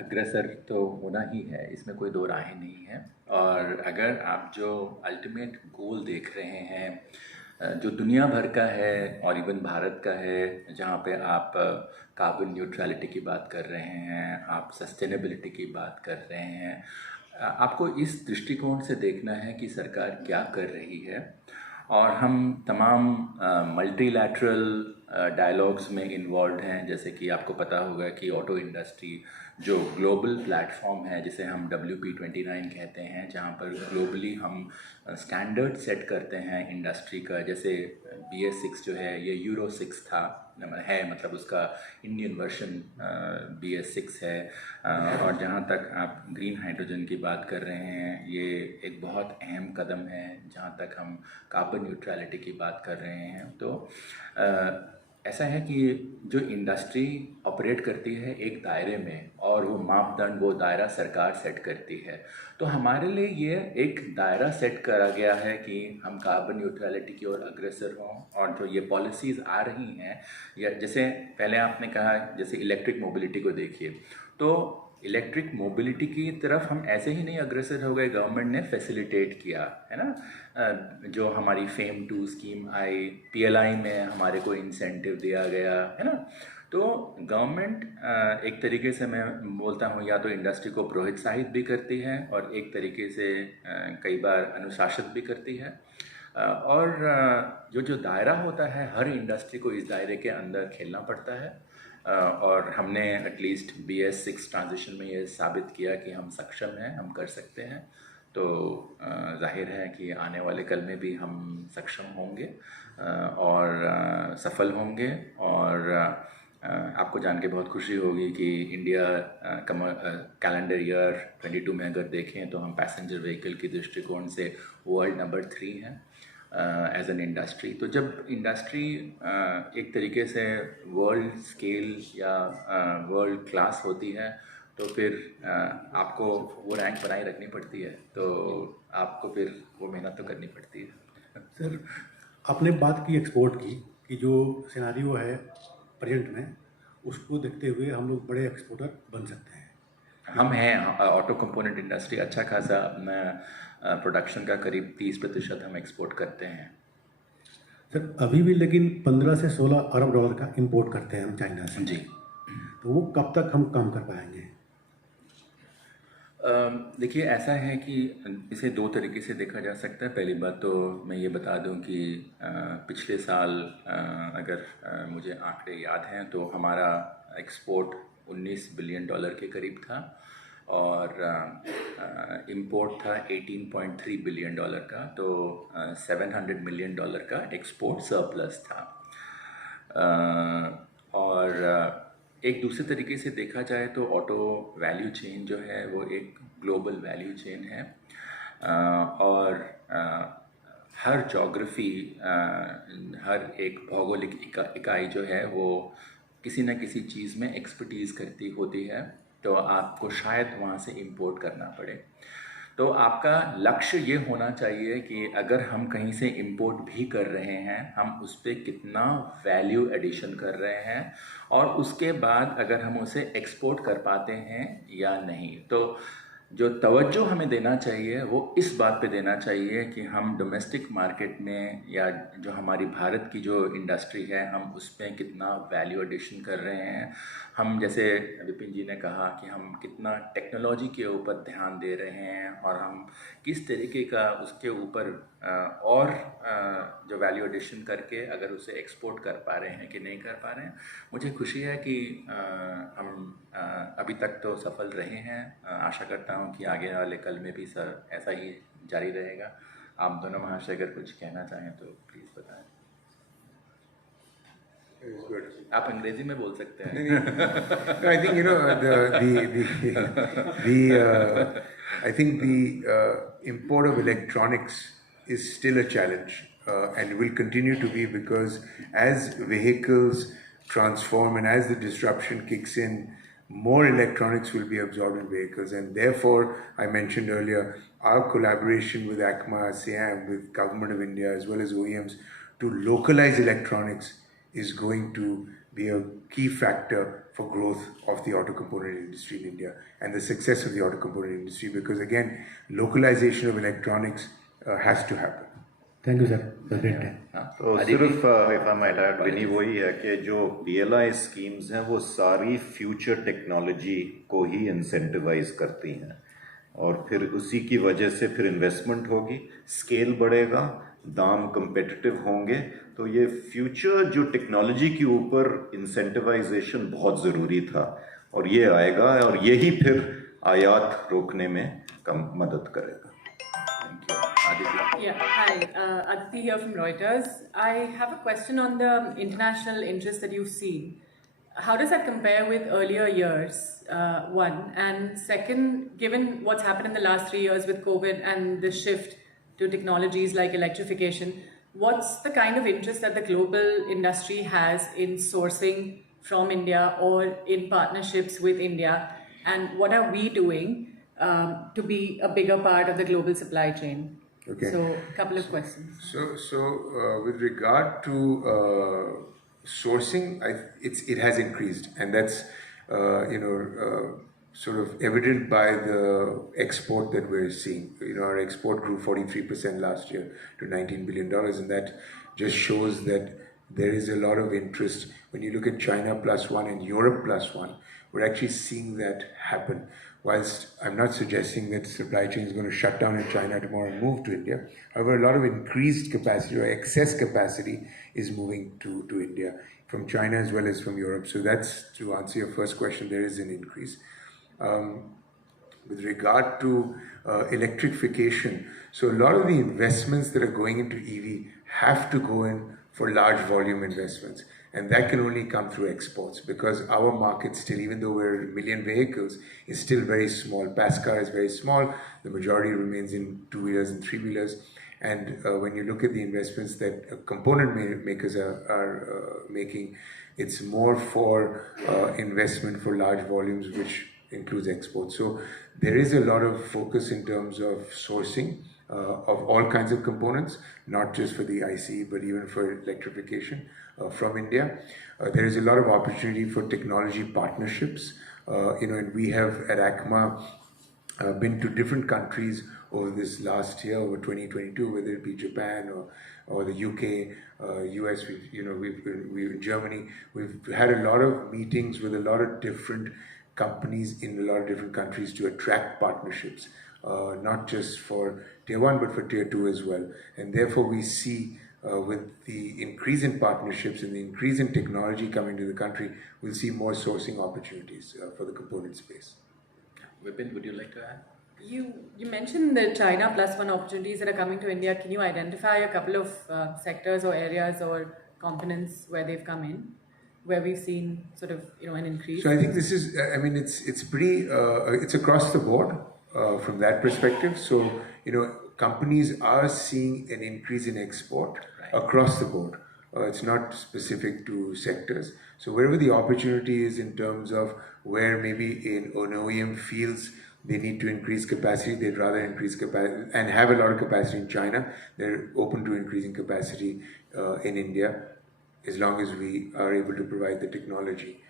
अग्रसर तो होना ही है, इसमें कोई दो राहें नहीं है। और अगर आप जो अल्टीमेट गोल देख रहे हैं जो दुनिया भर का है और इवन भारत का है, जहाँ पे आप कार्बन न्यूट्रलिटी की बात कर रहे हैं, आप सस्टेनेबिलिटी की बात कर रहे हैं, आपको इस दृष्टिकोण से देखना है कि सरकार क्या कर रही है। और हम तमाम मल्टीलैटरल डायलॉग्स में इन्वॉल्व हैं। जैसे कि आपको पता होगा कि ऑटो इंडस्ट्री जो ग्लोबल प्लेटफॉर्म है, जिसे हम WP29 कहते हैं, जहाँ पर ग्लोबली हम स्टैंडर्ड सेट करते हैं इंडस्ट्री का। जैसे BS6 जो है ये यूरो 6 था है, मतलब उसका इंडियन वर्जन BS6 है। और जहाँ तक आप ग्रीन हाइड्रोजन की बात कर रहे हैं, ये एक बहुत अहम कदम है जहाँ तक हम कार्बन न्यूट्रलिटी की बात कर रहे हैं। तो ऐसा है कि जो इंडस्ट्री ऑपरेट करती है एक दायरे में, और वो मापदंड, वो दायरा सरकार सेट करती है। तो हमारे लिए ये एक दायरा सेट करा गया है कि हम कार्बन न्यूट्रलिटी की ओर अग्रसर हों। और जो ये पॉलिसीज़ आ रही हैं, या जैसे पहले आपने कहा, जैसे इलेक्ट्रिक मोबिलिटी को देखिए, तो इलेक्ट्रिक मोबिलिटी की तरफ हम ऐसे ही नहीं अग्रसर हो गए, गवर्नमेंट ने फैसिलिटेट किया है ना। जो हमारी फेम 2 स्कीम आई, PLI में हमारे को इंसेंटिव दिया गया है ना। तो गवर्नमेंट एक तरीके से मैं बोलता हूँ, या तो इंडस्ट्री को प्रोत्साहित भी करती है और एक तरीके से कई बार अनुशासित भी करती है। और जो दायरा होता है, हर इंडस्ट्री को इस दायरे के अंदर खेलना पड़ता है। और हमने एटलीस्ट BS6 ट्रांजिशन में ये साबित किया कि हम सक्षम हैं, हम कर सकते हैं। तो जाहिर है कि आने वाले कल में भी हम सक्षम होंगे और सफल होंगे। और आपको जान के बहुत खुशी होगी कि इंडिया कैलेंडर ईयर 22 में अगर देखें तो हम पैसेंजर व्हीकल की दृष्टिकोण से वर्ल्ड नंबर 3 हैं एज एन इंडस्ट्री। तो जब इंडस्ट्री एक तरीके से वर्ल्ड स्केल या वर्ल्ड क्लास होती है, तो फिर आपको वो रैंक बनाए रखनी पड़ती है, तो आपको फिर वो मेहनत तो करनी पड़ती है। सर, आपने बात की एक्सपोर्ट की कि जो सिनारियो है प्रेजेंट में, उसको देखते हुए हम लोग बड़े एक्सपोर्टर बन सकते हैं। हम हैं ऑटो कंपोनेंट इंडस्ट्री, अच्छा खासा अपना प्रोडक्शन का करीब 30% हम एक्सपोर्ट करते हैं। सर, अभी भी लेकिन 15 से 16 अरब डॉलर का इंपोर्ट करते हैं हम चाइना से जी। तो वो कब तक हम कम कर पाएंगे? देखिए, ऐसा है कि इसे दो तरीके से देखा जा सकता है। पहली बात तो मैं ये बता दूं कि पिछले साल अगर मुझे आंकड़े याद हैं तो हमारा एक्सपोर्ट 19 बिलियन डॉलर के करीब था और इंपोर्ट था 18.3 बिलियन डॉलर का। तो 700 मिलियन डॉलर का एक्सपोर्ट सरप्लस था। और एक दूसरे तरीके से देखा जाए तो ऑटो वैल्यू चेन जो है वो एक ग्लोबल वैल्यू चेन है। और हर जोग्राफी, हर एक भौगोलिक इकाई जो है वो किसी न किसी चीज़ में एक्सपर्टीज़ करती होती है, तो आपको शायद वहाँ से इंपोर्ट करना पड़े। तो आपका लक्ष्य ये होना चाहिए कि अगर हम कहीं से इंपोर्ट भी कर रहे हैं, हम उस पर कितना वैल्यू एडिशन कर रहे हैं और उसके बाद अगर हम उसे एक्सपोर्ट कर पाते हैं या नहीं। तो जो तवज्जो हमें देना चाहिए वो इस बात पे देना चाहिए कि हम डोमेस्टिक मार्केट में या जो हमारी भारत की जो इंडस्ट्री है, हम उस पर कितना वैल्यू एडिशन कर रहे हैं। हम, जैसे विपिन जी ने कहा, कि हम कितना टेक्नोलॉजी के ऊपर ध्यान दे रहे हैं और हम किस तरीके का उसके ऊपर और जो वैल्यू एडिशन करके अगर उसे एक्सपोर्ट कर पा रहे हैं कि नहीं कर पा रहे हैं। मुझे खुशी है कि हम अभी तक तो सफल रहे हैं। आशा करता हूं कि आगे वाले कल में भी सर ऐसा ही जारी रहेगा। आप दोनों महाशय अगर कुछ कहना चाहें तो प्लीज़ बताएं। आप अंग्रेजी में बोल सकते हैं। I think I think the import of electronics is still a challenge and will continue to be, because as vehicles transform and as the disruption kicks in, more electronics will be absorbed in vehicles, and therefore I mentioned earlier our collaboration with ACMA, SIAM, with Government of India as well as OEMs to localize electronics is going to be a key factor for growth of the auto component industry in India and the success of the auto component industry, because again, localization of electronics has to happen. Thank you sir, great day. तो सिर्फ if I might add, विनी, वही है कि जो PLI schemes हैं वो सारी future technology को ही इंसेंटिवाइज करती हैं और फिर उसी की वजह से फिर इन्वेस्टमेंट होगी, स्केल बढ़ेगा, दाम कंपेटिटिव होंगे. तो ये फ्यूचर जो टेक्नोलॉजी के ऊपर इंसेंटिवाइजेशन बहुत ज़रूरी था और ये आएगा और यही फिर आयात रोकने में कम मदद करेगा. Yeah, hi, Aditi here from Reuters. I have a question on the international interest that you've seen. How does that compare with earlier years, one? And second, given what's happened in the last 3 years with COVID and the shift to technologies like electrification, what's the kind of interest that the global industry has in sourcing from India or in partnerships with India? And what are we doing to be a bigger part of the global supply chain? Okay. So, a couple of questions. So with regard to sourcing, it has increased, and that's sort of evident by the export that we're seeing. Our export grew 43% last year to $19 billion, and that just shows that there is a lot of interest. When you look at China +1 and Europe +1, we're actually seeing that happen. Whilst I'm not suggesting that supply chain is going to shut down in China tomorrow and move to India, however, a lot of increased capacity or excess capacity is moving to India from China as well as from Europe. So that's, to answer your first question, there is an increase. With regard to electrification, so a lot of the investments that are going into EV have to go in for large volume investments. And that can only come through exports, because our market still, even though we're a million vehicles, is still very small. Passenger is very small. The majority remains in two-wheelers and three-wheelers. And when you look at the investments that component makers are making, it's more for investment for large volumes, which includes exports. So there is a lot of focus in terms of sourcing of all kinds of components, not just for the ICE, but even for electrification from India. There is a lot of opportunity for technology partnerships. And we have at ACMA been to different countries over this last year, over 2022, whether it be Japan or the UK, US, we've Germany. We've had a lot of meetings with a lot of different companies in a lot of different countries to attract partnerships, not just for tier 1 but for tier 2 as well. And therefore we see with the increase in partnerships and the increase in technology coming to the country, we'll see more sourcing opportunities for the component space. Vipin, would you like to add? You mentioned the China +1 opportunities that are coming to India. Can you identify a couple of sectors or areas or components where they've come in, where we've seen sort of an increase? So I think this is, it's pretty, it's across the board from that perspective. So companies are seeing an increase in export across the board. It's not specific to sectors. So wherever the opportunity is in terms of where maybe an OEM feels they need to increase capacity, they'd rather increase capacity and have a lot of capacity in China. They're open to increasing capacity in India, as long as we are able to provide the technology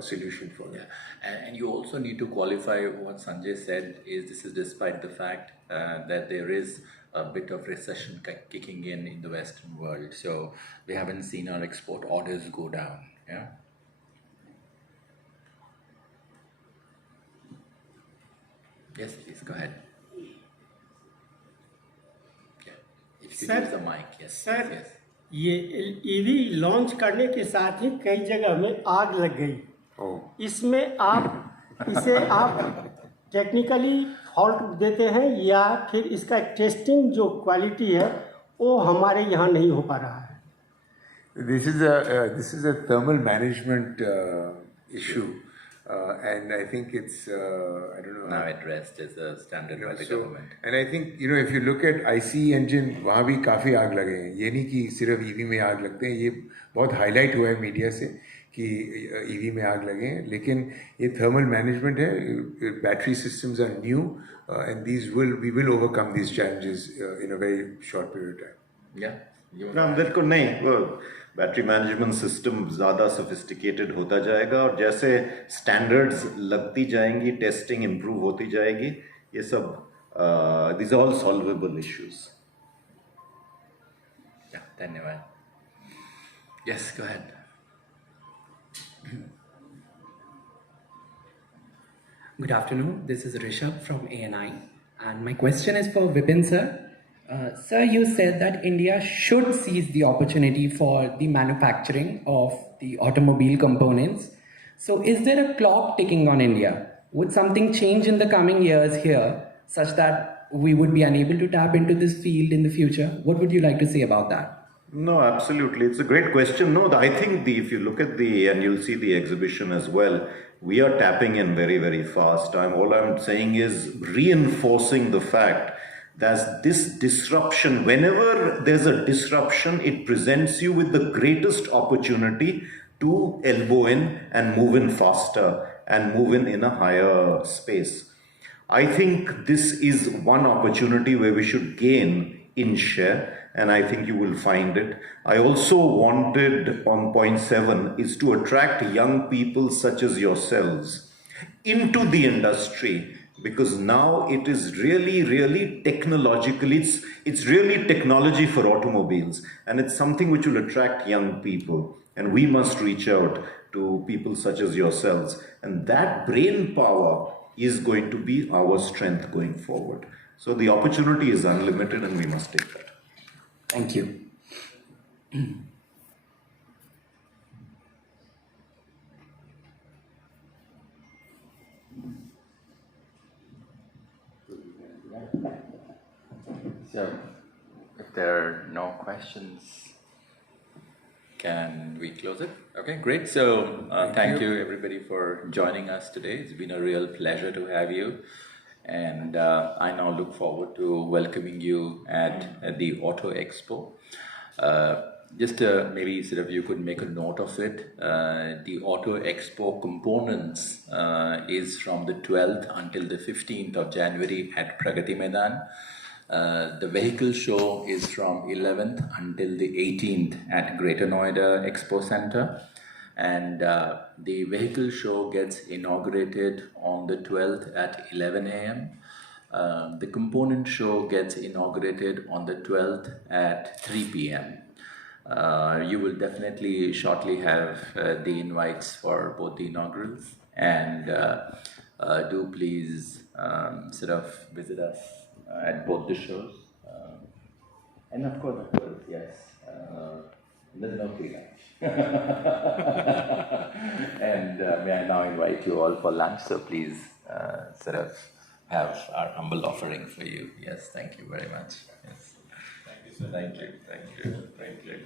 solution for that. And you also need to qualify what Sanjay said is this is despite the fact that there is a bit of recession kicking in the Western world. So we haven't seen our export orders go down. Yeah. Yes, please go ahead. Yeah. If you could use the mic, yes. Sir, yes. ये EV launch करने के साथ ही कई जगह में आग लग गई। इसमें आप टेक्निकली फॉल्ट देते हैं या फिर इसका टेस्टिंग जो क्वालिटी है वो हमारे यहाँ नहीं हो पा रहा है? This is a thermal management issue, and I think it's I don't know. Now addressed as a standard by the government. And I think if you look at ICE engine, वहाँ भी काफ़ी आग लगे हैं. ये नहीं कि सिर्फ EV में आग लगते हैं. ये बहुत हाईलाइट हुआ है मीडिया से कि EV में आग लगे हैं. लेकिन ये thermal management है. Battery systems are new, and we will overcome these challenges in a very short period of time. Yeah. बिल्कुल नहीं, बैटरी मैनेजमेंट सिस्टम ज़्यादा सोफिस्टिकेटेड होता जाएगा और जैसे स्टैंडर्ड्स लगती जाएंगी, टेस्टिंग इम्प्रूव होती जाएगी, ये सब these are all solvable issues. Yeah, धन्यवाद. Yes, go ahead. Good afternoon. This is Rishabh from ANI, and my question is for Vipin sir. Sir, you said that India should seize the opportunity for the manufacturing of the automobile components. So, is there a clock ticking on India? Would something change in the coming years here such that we would be unable to tap into this field in the future? What would you like to say about that? No, absolutely. It's a great question. No, I think if you look at and you'll see the exhibition as well, we are tapping in very, very fast. All I'm saying is reinforcing the fact that this disruption, whenever there's a disruption, it presents you with the greatest opportunity to elbow in and move in faster and move in a higher space. I think this is one opportunity where we should gain in share, and I think you will find it. I also wanted, on point 7, is to attract young people such as yourselves into the industry, because now it is really, really technological. It's really technology for automobiles, and it's something which will attract young people, and we must reach out to people such as yourselves, and that brain power is going to be our strength going forward. So the opportunity is unlimited and we must take that. Thank you. So, if there are no questions, can we close it? Okay, great. So, thank you everybody for joining us today. It's been a real pleasure to have you. And I now look forward to welcoming you at the Auto Expo. Just maybe sort of you could make a note of it. The Auto Expo components is from the 12th until the 15th of January at Pragati Maidan. The vehicle show is from 11th until the 18th at Greater Noida Expo Center. And the vehicle show gets inaugurated on the 12th at 11 a.m. The component show gets inaugurated on the 12th at 3 p.m. You will definitely shortly have the invites for both the inaugurals, and do please sort of visit us at both the shows. And of course, yes, there's no free lunch. And may I now invite you all for lunch, so please sort of have our humble offering for you. Yes, thank you very much. Yes. Thank you, sir. Thank you. Thank you. Thank you.